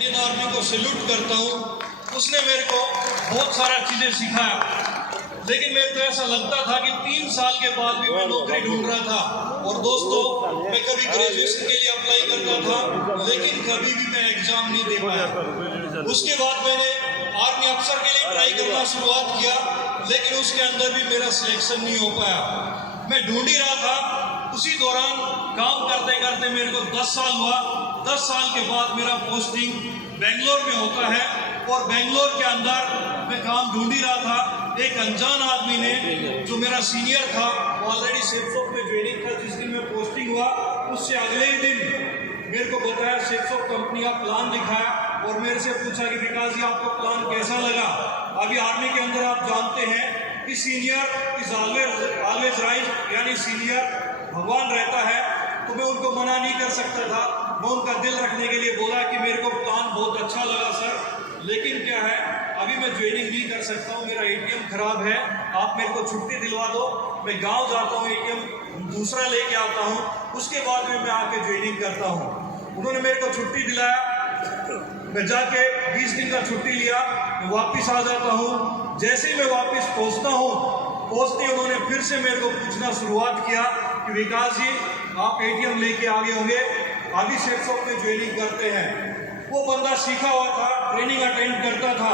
Indian army को salute करता हूँ। उसने मेरे को बहुत सारा चीज़ें सिखाया, लेकिन मेरे को ऐसा लगता था कि 3 साल के बाद भी मैं नौकरी ढूंढ रहा था। और दोस्तों, मैं कभी ग्रेजुएशन के लिए अप्लाई करता था, लेकिन कभी भी मैं एग्जाम नहीं दे पाया। उसके बाद मैंने आर्मी अफसर के लिए ट्राई करना शुरुआत किया, लेकिन उसके अंदर भी मेरा सिलेक्शन नहीं हो पाया। मैं ढूंढ ही रहा था। उसी दौरान काम करते करते मेरे को 10 साल हुआ। 10 साल के बाद मेरा पोस्टिंग बेंगलोर में होता है, और बेंगलोर के अंदर मैं काम ढूंढ ही रहा था। एक अनजान आदमी ने, जो मेरा सीनियर था, ऑलरेडी सेप्सोप में ज्वाइनिंग था, जिस दिन मैं पोस्टिंग हुआ उससे अगले ही दिन मेरे को बताया, सेप्सोप कंपनी का प्लान दिखाया और मेरे से पूछा कि विकास जी, आपको प्लान कैसा लगा। अभी आर्मी के अंदर आप जानते हैं कि सीनियर इज ऑलवेज राइट, यानी सीनियर भगवान रहता है, तो मैं उनको मना नहीं कर सकता था। मैं उनका दिल रखने के लिए बोला कि मेरे को प्लान बहुत अच्छा लगा सर, लेकिन क्या है, अभी मैं ज्वाइनिंग नहीं कर सकता हूँ, मेरा एटीएम खराब है, आप मेरे को छुट्टी दिलवा दो, मैं गांव जाता हूँ, एटीएम दूसरा लेके आता हूँ, उसके बाद में मैं आके ज्वाइनिंग करता हूँ। उन्होंने मेरे को छुट्टी दिलाया। मैं जाके 20 दिन का छुट्टी लिया, मैं वापस आ जाता हूँ। जैसे ही मैं वापस पहुँचते उन्होंने फिर से मेरे को पूछना शुरुआत किया कि विकास जी, आप एटीएम लेके आगे होंगे, अभी सेप्सोप में ज्वाइनिंग करते हैं। वो बंदा सीखा हुआ था, ट्रेनिंग अटेंड करता था,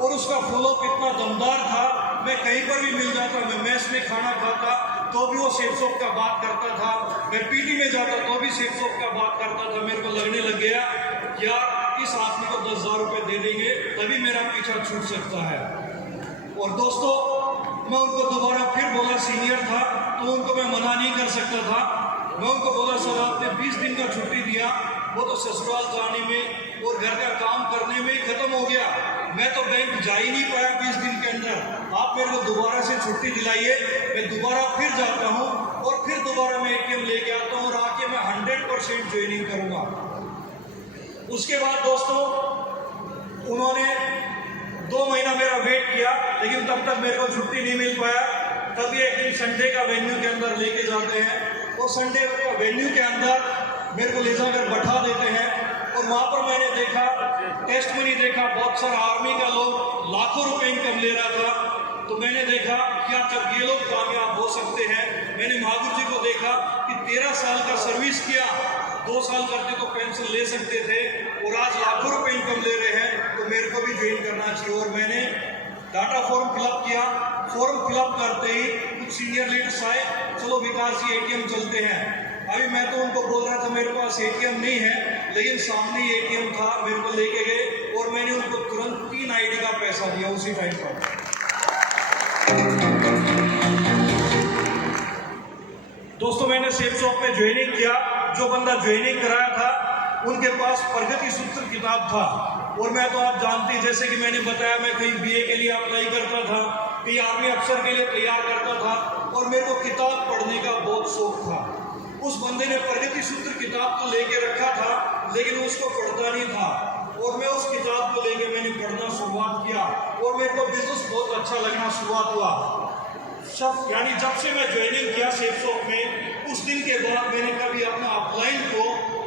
और उसका फॉलोअप इतना दमदार था, मैं कहीं पर भी मिल जाता, मैं मेस में खाना खाता तो भी वो सेप्सोप का बात करता था, मैं पीटी में जाता तो भी सेप्सोप का बात करता था। मेरे को लगने लग गया यार, इस आदमी को 10,000 रुपये दे देंगे तभी मेरा पीछा छूट सकता है। और दोस्तों, मैं उनको दोबारा फिर बोला, सीनियर था तो उनको मैं मना नहीं कर सकता था। मैं उनको बोला, सर आपने 20 दिन का छुट्टी दिया, वो तो ससुराल जाने में और घर का काम करने में ही खत्म हो गया, मैं तो बैंक जा ही नहीं पाया 20 दिन के अंदर। आप मेरे को दोबारा से छुट्टी दिलाइए, मैं दोबारा फिर जाता हूँ और फिर दोबारा मैं एटीएम लेके आता हूँ और आके मैं 100% ज्वाइनिंग करूँगा। उसके बाद दोस्तों, उन्होंने 2 महीना मेरा वेट किया, लेकिन तब तक मेरे को छुट्टी नहीं मिल पाया। तभी एक दिन संडे का वेन्यू के अंदर लेके जाते हैं, और संडे का वेन्यू के अंदर मेरे को ले जाकर बैठा देते हैं, और वहाँ पर मैंने देखा, टेस्ट मनी देखा, बहुत सारा आर्मी का लोग लाखों रुपए इनकम ले रहा था। तो मैंने देखा क्या जब ये लोग कामयाब हो सकते हैं। मैंने महावीर जी को देखा कि 13 साल का सर्विस किया, 2 साल करते तो पेंशन ले सकते थे, और आज लाखों रुपए इनकम ले रहे हैं, तो मेरे को भी ज्वाइन करना चाहिए। और मैंने डाटा फॉर्म फिलअप किया। फॉर्म फिलअप करते ही कुछ सीनियर लीडर्स आए, चलो विकास जी एटीएम चलते हैं। अभी मैं तो उनको बोल रहा था मेरे पास एटीएम नहीं है, लेकिन सामने ही एटीएम था, मेरे को लेके गए और मैंने उनको तुरंत 3 आईडी का पैसा दिया उसी टाइम पर। दोस्तों, मैंने सेप्सोप में ज्वाइनिंग किया। जो बंदा ज्वाइनिंग कराया था, उनके पास प्रगति सूत्र किताब था, और मैं तो आप जानते, जैसे कि मैंने बताया, मैं कहीं बीए के लिए अप्लाई करता था, कहीं आर्मी अफसर के लिए तैयार करता था, और मेरे को किताब पढ़ने का बहुत शौक था। उस बंदे ने प्रगति सूत्र किताब तो लेके रखा था, लेकिन उसको पढ़ता नहीं था, और मैं उस किताब को लेके मैंने पढ़ना शुरुआत किया, और मेरे को बिजनेस बहुत अच्छा लगना शुरुआत हुआ। यानी जब से मैं ज्वाइनिंग किया सेप्सोप में, उस दिन के बाद मैंने कभी अपना अपलाइन को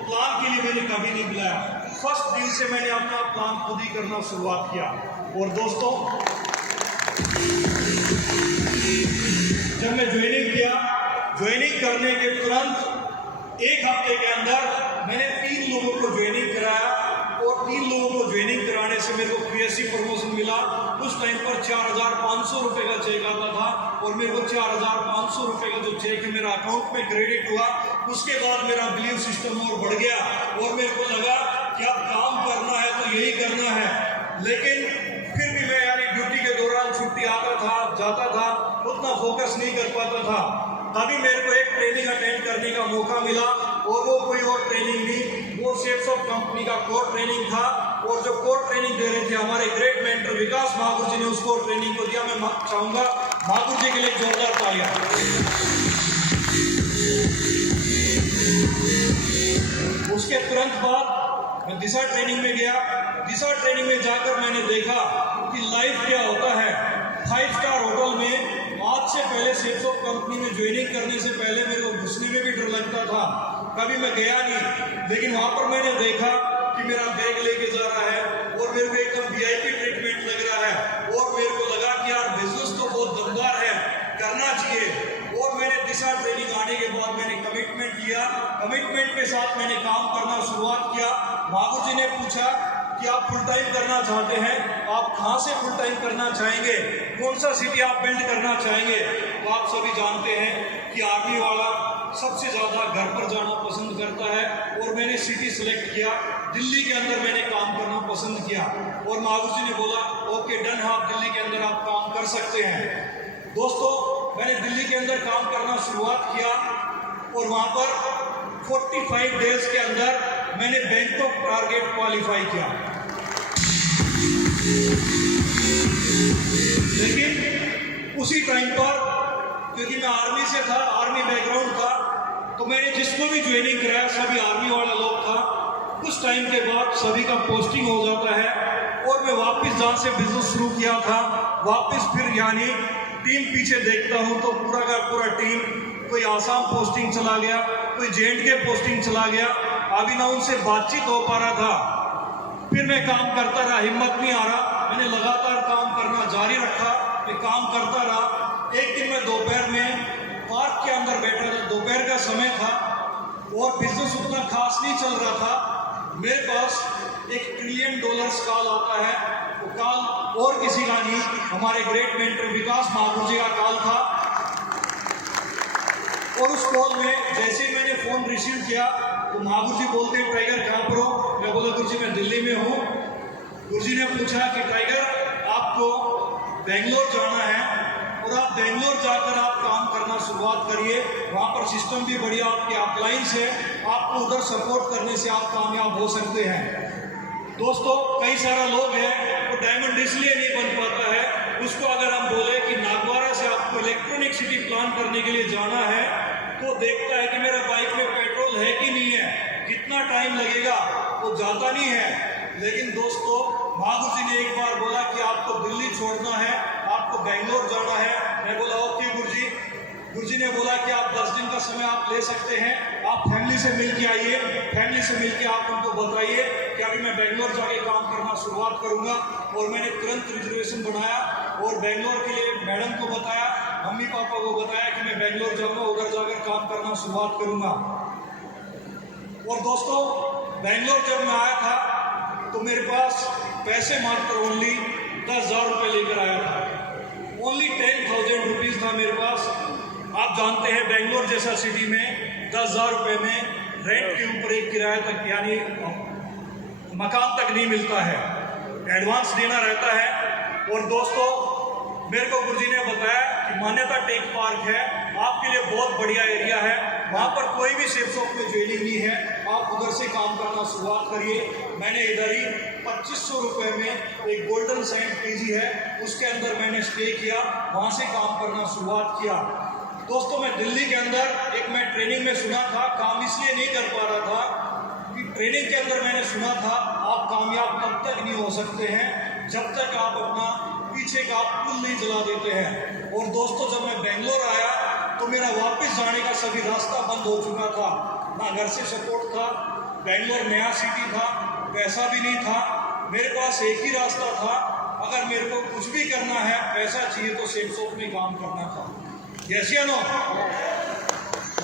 प्लान के लिए मैंने कभी नहीं बुलाया। फर्स्ट दिन से मैंने अपना प्लान खुद ही करना शुरुआत किया। और दोस्तों, जब मैं ज्वाइनिंग किया, ज्वाइनिंग करने के तुरंत 1 हफ्ते के अंदर मैंने 3 लोगों को ज्वाइनिंग कराया, और 3 लोगों को ज्वाइनिंग कराने से मेरे को पीएससी प्रमोशन मिला। उस टाइम पर 4,500 रुपये का चेक आता था, और मेरे को 4,500 रुपये का जो चेक है मेरा अकाउंट में क्रेडिट हुआ। उसके बाद मेरा बिलीव सिस्टम और बढ़ गया, और मेरे को लगा कि अब काम करना है तो यही करना है। लेकिन फिर भी मैं, यानी ड्यूटी के दौरान छुट्टी आता था, जाता था, उतना फोकस नहीं कर पाता था। तभी मेरे को एक ट्रेनिंग अटेंड करने का मौका मिला, और वो कोई और ट्रेनिंग नहीं, वो सेप्सोप कंपनी का कोर ट्रेनिंग था। और जो कोर ट्रेनिंग दे रहे थे हमारे ग्रेट मेंटर विकास महागुर जी ने उस कोर ट्रेनिंग को दिया। मैं चाहूँगा महागुर जी के लिए जोरदार तालियां। उसके तुरंत बाद मैं दिशा ट्रेनिंग में गया। दिशा ट्रेनिंग में जाकर मैंने देखा कि लाइफ क्या होता है। 5 स्टार होटल में आज से पहले सेप्सोप कंपनी में ज्वाइनिंग करने से पहले मेरे को घुसने में भी डर लगता था, कभी मैं गया नहीं। लेकिन वहाँ पर मैंने देखा कि मेरा बैग लेके जा रहा है और मेरे को एकदम वीआईपी ट्रीटमेंट लग रहा है और मेरे को लगा कि यार बिजनेस तो बहुत दमदार है, करना चाहिए। और मैंने दिशा ट्रेनिंग आने के बाद मैंने कमिटमेंट लिया, कमिटमेंट के साथ मैंने काम करना शुरुआत किया। बाबू जी ने पूछा कि आप फुल टाइम करना चाहते हैं, आप कहाँ से फुल टाइम करना चाहेंगे, कौन सा सिटी आप बिल्ड करना चाहेंगे। तो आप सभी जानते हैं कि आर्मी वाला सबसे ज़्यादा घर पर जाना पसंद करता है और मैंने सिटी सिलेक्ट किया, दिल्ली के अंदर मैंने काम करना पसंद किया। और माहबूब जी ने बोला ओके डन है, आप दिल्ली के अंदर आप काम कर सकते हैं। दोस्तों मैंने दिल्ली के अंदर काम करना शुरुआत किया और वहाँ पर 45 डेज के अंदर मैंने बैंकॉक टारगेट क्वालिफाई किया। लेकिन उसी टाइम पर क्योंकि मैं आर्मी से था, आर्मी बैकग्राउंड था, तो मैंने जिसको भी ज्वाइनिंग कराया सभी आर्मी वाला लोग था। कुछ टाइम के बाद सभी का पोस्टिंग हो जाता है और मैं वापस जहाँ से बिजनेस शुरू किया था वापस फिर यानी टीम पीछे देखता हूँ तो पूरा का पूरा टीम, कोई आसाम पोस्टिंग चला गया, कोई J&K पोस्टिंग चला गया, अभी ना उनसे बातचीत हो पा रहा था। फिर मैं काम करता रहा, हिम्मत नहीं आ रहा, मैंने लगातार काम करना जारी रखा, मैं काम करता रहा। एक दिन मैं दोपहर में पार्क के अंदर बैठा था, दोपहर का समय था और बिजनेस उतना खास नहीं चल रहा था। मेरे पास $1 ट्रिलियन कॉल आता है, वो कॉल और किसी का नहीं, हमारे ग्रेट मेंटर विकास महापुर जी का कॉल था। और उस कॉल में जैसे ही मैंने फ़ोन रिसीव किया तो महापुर जी बोलते हैं टाइगर कहाँ पर हो। मैं बोला गुरुजी मैं दिल्ली में हूँ। गुरुजी ने पूछा कि टाइगर आपको बेंगलोर जाना है और आप बेंगलोर जाकर आप काम करना शुरुआत करिए, वहाँ पर सिस्टम भी बढ़िया आपके अपलाइंस है, आपको उधर सपोर्ट करने से आप कामयाब हो सकते हैं। दोस्तों कई सारा लोग हैं वो डायमंड इसलिए नहीं बन पाता है, उसको अगर हम बोले कि नागवारा से आपको इलेक्ट्रॉनिक सिटी प्लान करने के लिए जाना है तो देखता है कि मेरा बाइक में पेट्रोल है कि नहीं है, कितना टाइम लगेगा, वो जाता नहीं है। लेकिन दोस्तों महागुरु जी ने एक बार बोला कि आपको दिल्ली छोड़ना है, आपको बेंगलोर जाना है। मैं बोला ओके गुरुजी। गुरुजी ने बोला कि आप 10 दिन का समय आप ले सकते हैं, आप फैमिली से मिल के आइए, फैमिली से मिल के आप उनको बताइए कि अभी मैं बेंगलोर जाके काम करना शुरुआत करूंगा। और मैंने तुरंत रिजर्वेशन बनाया और बेंगलोर के लिए मैडम को बताया, मम्मी पापा को बताया कि मैं बेंगलोर जाऊंगा, उधर जाकर काम करना शुरुआत करूंगा। और दोस्तों बेंगलोर जब मैं आया था तो मेरे पास पैसे मात्र ओनली 10,000 रुपये लेकर आया था, ओनली 10,000 रुपीज़ था मेरे पास। आप जानते हैं बेंगलोर जैसा सिटी में 10,000 रुपये में रेंट के ऊपर एक किराया तक यानी मकान तक नहीं मिलता है, एडवांस देना रहता है। और दोस्तों मेरे को गुरुजी ने बताया कि मान्यता टेक पार्क है, आपके लिए बहुत बढ़िया एरिया है, वहाँ पर कोई भी सेफ शॉप में ज्वाइनिंग नहीं है, आप उधर से काम करना शुरुआत करिए। मैंने इधर ही 2500 रुपये में एक गोल्डन सैंड पीजी है, उसके अंदर मैंने स्टे किया, वहाँ से काम करना शुरुआत किया। दोस्तों मैं दिल्ली के अंदर एक मैं ट्रेनिंग में सुना था, काम इसलिए नहीं कर पा रहा था कि ट्रेनिंग के अंदर मैंने सुना था आप कामयाब तब तक नहीं हो सकते हैं जब तक आप अपना पीछे का पुल नहीं जला देते हैं। और दोस्तों जब मैं बेंगलोर आया तो मेरा वापस जाने का सभी रास्ता बंद हो चुका था, ना घर से सपोर्ट था, बेंगलोर नया सिटी था, पैसा भी नहीं था, मेरे पास एक ही रास्ता था, अगर मेरे को कुछ भी करना है पैसा चाहिए तो सेफ शॉप में काम करना था। यस या नो?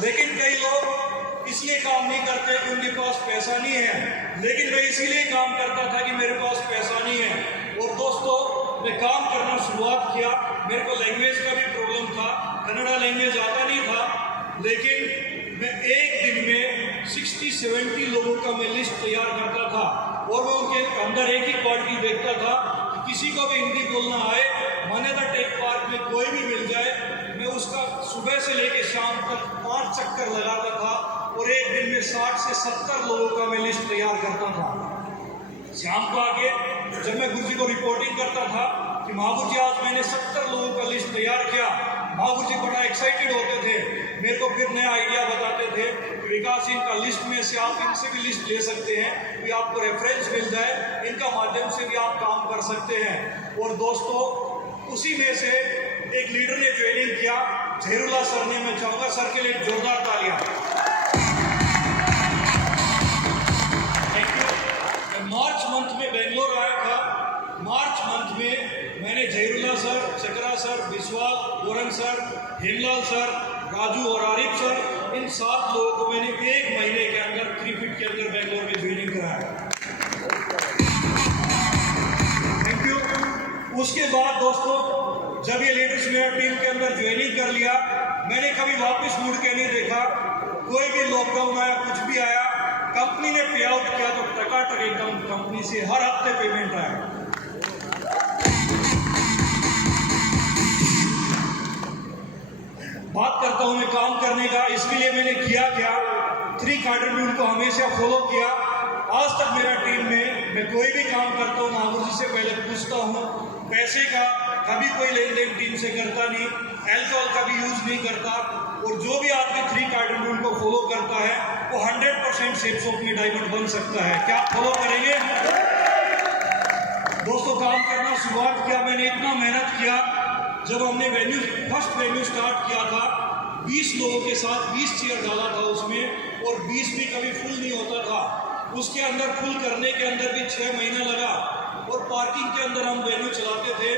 लेकिन कई लोग इसलिए काम नहीं करते कि उनके पास पैसा नहीं है, लेकिन मैं इसीलिए काम करता था कि मेरे पास पैसा नहीं है। और दोस्तों मैं काम करना शुरुआत किया, मेरे को लैंग्वेज का भी प्रॉब्लम था, कन्नड़ा लैंग्वेज आता नहीं था, लेकिन मैं एक दिन में 60-70 लोगों का मैं लिस्ट तैयार करता था और मैं उनके अंदर एक ही क्वालिटी देखता था कि किसी को भी हिंदी बोलना आए, मान्यता टेक पार्क में कोई भी मिल जाए, मैं उसका सुबह से लेकर शाम तक 5 चक्कर लगाता था और एक दिन में 60 से 70 लोगों का मैं लिस्ट तैयार करता था। शाम को आके जब मैं गुरुजी को रिपोर्टिंग करता था कि महापुर जी आज मैंने 70 लोगों का लिस्ट तैयार किया, महापुर जी बड़ा एक्साइटेड होते थे, मेरे को फिर नया आइडिया बताते थे कि विकास इनका लिस्ट में से आप इनसे भी लिस्ट ले सकते हैं, कि आपको रेफरेंस मिल जाए, इनका माध्यम से भी आप काम कर सकते हैं। और दोस्तों उसी में से एक लीडर ने ज्वाइनिंग किया, झेरुला सर ने, मैं चाहूँगा सर के लिए जोरदार तालियां। Thank you. आज मैं बेंगलोर आया था, मार्च मंथ में मैंने Zahirullah sir, Chakra sir, Biswal, Gaurang sir, Hemlal sir, Raju और आरिफ सर, इन 7 लोगों को मैंने 1 महीने के अंदर 3 फीट के अंदर बेंगलोर में ज्वाइनिंग कराया। Thank you. उसके बाद दोस्तों, जब ये लेडीज मेरा टीम के अंदर ज्वाइनिंग कर लिया, मैंने कभी वापस मुड़ के नहीं देखा। कोई भी लॉकडाउन आया, कुछ भी आया, कंपनी ने पे आउट किया तो टकाटक एकदम कंपनी से हर हफ्ते पेमेंट आया। बात करता हूं मैं काम करने का, इसके लिए मैंने किया क्या, 3 क्वाड्रेंट रूल को हमेशा फॉलो किया। आज तक मेरा टीम में मैं कोई भी काम करता हूँ, माहूर जी से पहले पूछता हूँ। पैसे का कभी कोई लेन देन टीम से करता नहीं, एल्कोहल का भी यूज नहीं करता, और जो भी आपके 3 क्वाड्रेंट रूल को फॉलो करता है वो 100% सेफ शॉप में डायमंड बन सकता है। क्या आप फॉलो करेंगे दोस्तों? काम करना शुरुआत किया मैंने, इतना मेहनत किया। जब हमने फर्स्ट वेन्यू स्टार्ट किया था, 20 लोगों के साथ 20 चेयर डाला था उसमें, और 20 भी कभी फुल नहीं होता था। उसके अंदर फुल करने के अंदर भी 6 महीना लगा। और पार्किंग के अंदर हम वेन्यू चलाते थे,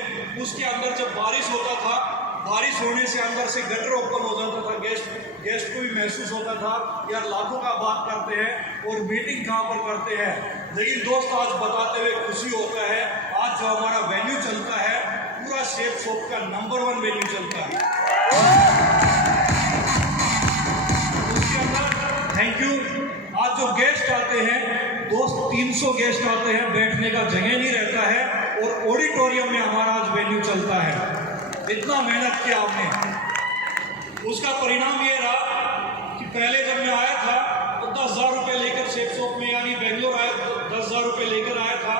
उसके अंदर जब बारिश होता था, बारिश होने से अंदर से गटर ओपन हो जाता था, गेस्ट को भी महसूस होता था यार लाखों का बात करते हैं और मीटिंग कहाँ पर करते हैं। लेकिन दोस्त आज बताते हुए खुशी होता है, आज जो हमारा वेन्यू चलता है, पूरा सेफ शॉप का नंबर 1 वेन्यू चलता है। उसके अंदर थैंक यू। आज जो गेस्ट आते हैं दोस्त, 300 गेस्ट आते हैं, बैठने का जगह नहीं रहता है, और ऑडिटोरियम में हमारा आज वेन्यू चलता है। इतना मेहनत किया हमने। उसका परिणाम ये रहा कि पहले जब मैं आया था तो 10,000 रुपये लेकर सेफ शॉप में, यानी बेंगलोर आया 10,000 रुपये लेकर आया था।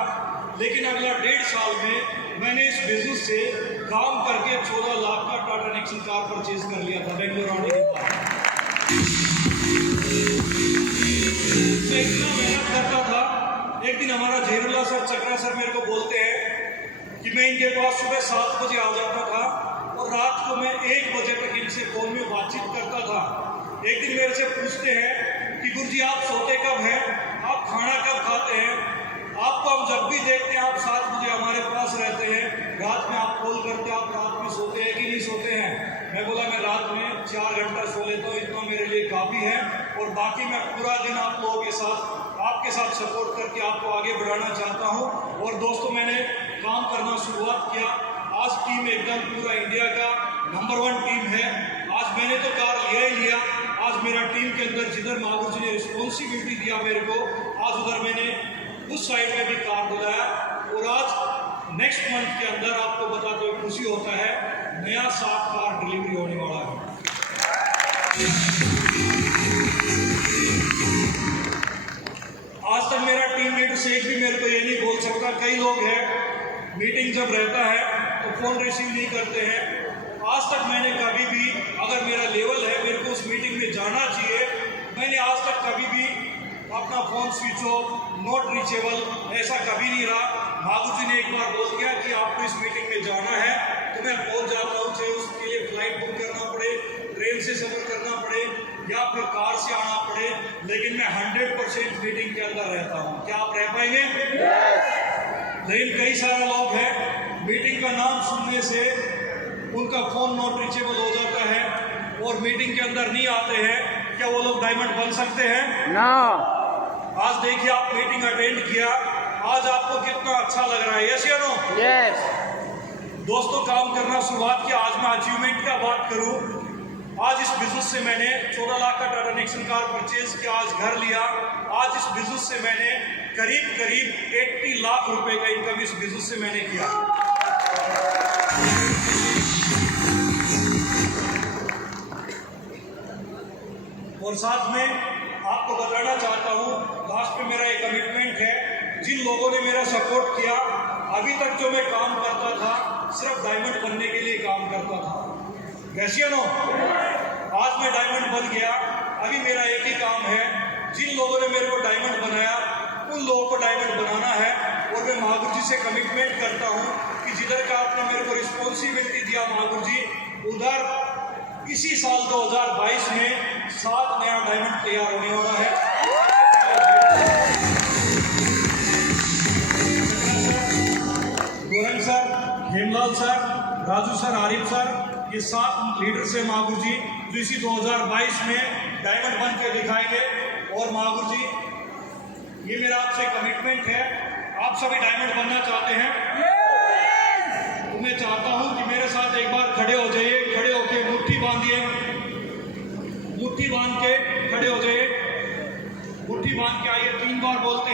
लेकिन अगला 1.5 साल में मैंने इस बिजनेस से काम करके 14 लाख का टाटा नेक्सन कार परचेज कर लिया था बेंगलोर आने के बाद। मैं इतना मेहनत करता था। एक दिन हमारा जहीरुल्लाह सर, चकरा सर मेरे को बोलते हैं कि मैं इनके पास सुबह 7 बजे आ जाता था और रात को मैं 1 बजे तक इनसे फोन में बातचीत करता था। एक दिन मेरे से पूछते हैं कि गुरुजी आप सोते कब हैं, आप खाना कब खाते हैं? आपको हम जब भी देखते हैं आप 7 बजे हमारे पास रहते हैं, रात में आप कॉल करते हैं, आप रात में सोते हैं कि नहीं सोते हैं? मैं बोला मैं रात में 4 घंटा सो लेता हूँ, इतना मेरे लिए काफ़ी है, और बाकी मैं पूरा दिन आप लोगों के साथ, आपके साथ सपोर्ट करके आपको आगे बढ़ाना चाहता हूँ। और दोस्तों मैंने काम करना शुरुआत किया। आज टीम एकदम पूरा इंडिया का नंबर 1 टीम है। आज मैंने तो कार लिया ही लिया। आज मेरा टीम के अंदर जिधर माहूर जी ने रिस्पॉन्सिबिलिटी दिया मेरे को, आज उधर मैंने उस साइड में भी कार दिलाया। और आज नेक्स्ट मंथ के अंदर आपको बताते हुए खुशी होता है, नया 7 कार डिलीवरी होने वाला है। आज तक मेरा टीम लीडर से एक भी मेरे को ये नहीं बोल सकता। कई लोग हैं मीटिंग जब रहता है तो फ़ोन रिसीव नहीं करते हैं। आज तक मैंने कभी भी, अगर मेरा लेवल है मेरे को उस मीटिंग में जाना चाहिए, मैंने आज तक कभी भी अपना phone switch off, not reachable, ऐसा कभी नहीं रहा। माहूर जी ने एक बार बोल दिया कि आपको इस मीटिंग में जाना है तो मैं पहुँच जाता हूँ, चाहे उसके लिए फ़्लाइट बुक करना पड़े, ट्रेन से सफ़र करना पड़े या फिर कार से आना पड़े, लेकिन मैं 100% मीटिंग के अंदर रहता हूँ। क्या आप रह पाएंगे? लेकिन कई सारे लोग हैं मीटिंग का नाम सुनने से उनका फ़ोन नॉट रीचेबल हो जाता है और मीटिंग के अंदर नहीं आते हैं। क्या वो लोग डायमंड बन सकते हैं? ना। आज देखिए आप मीटिंग अटेंड किया, आज आपको कितना अच्छा लग रहा है, यस या नो? यस। दोस्तों काम करना शुरुआत किया। आज मैं अचीवमेंट का बात करूं, आज इस बिजनेस से मैंने 14 लाख का टाटा नेक्सन कार परचेज किया, आज घर लिया। आज इस बिजनेस से मैंने करीब 80 लाख रुपए का इनकम इस बिजनेस से मैंने किया। और साथ में आपको बताना चाहता हूँ, लास्ट में मेरा एक कमिटमेंट है, जिन लोगों ने मेरा सपोर्ट किया, अभी तक जो मैं काम करता था सिर्फ डायमंड बनने के लिए काम करता था, वैसे नो, आज मैं डायमंड बन गया। अभी मेरा एक ही काम है, जिन लोगों ने मेरे को डायमंड बनाया उन लोगों को डायमंड बनाना है। और मैं माहूर जी से कमिटमेंट करता हूँ कि जिधर का आपने मेरे को रिस्पॉन्सिबिलिटी दिया माहूर जी, उधर इसी साल 2022 में 7 नया डायमंड तैयार होने वाला है। Hemlal sir, Raju sir, Arif sir, ये 7 लीडर्स हैं महावीर जी, जो इसी 2022 में डायमंड बन के दिखाएंगे। और महावीर जी, ये मेरा आपसे कमिटमेंट है, आप सभी डायमंड बनना चाहते हैं तो मैं चाहता हूं कि मेरे साथ एक बार खड़े हो जाइए, खड़े होके मुट्ठी बांधिए, मुट्ठी बांध के खड़े हो जाइए, मुट्ठी बांध के आइए, 3 बार बोलते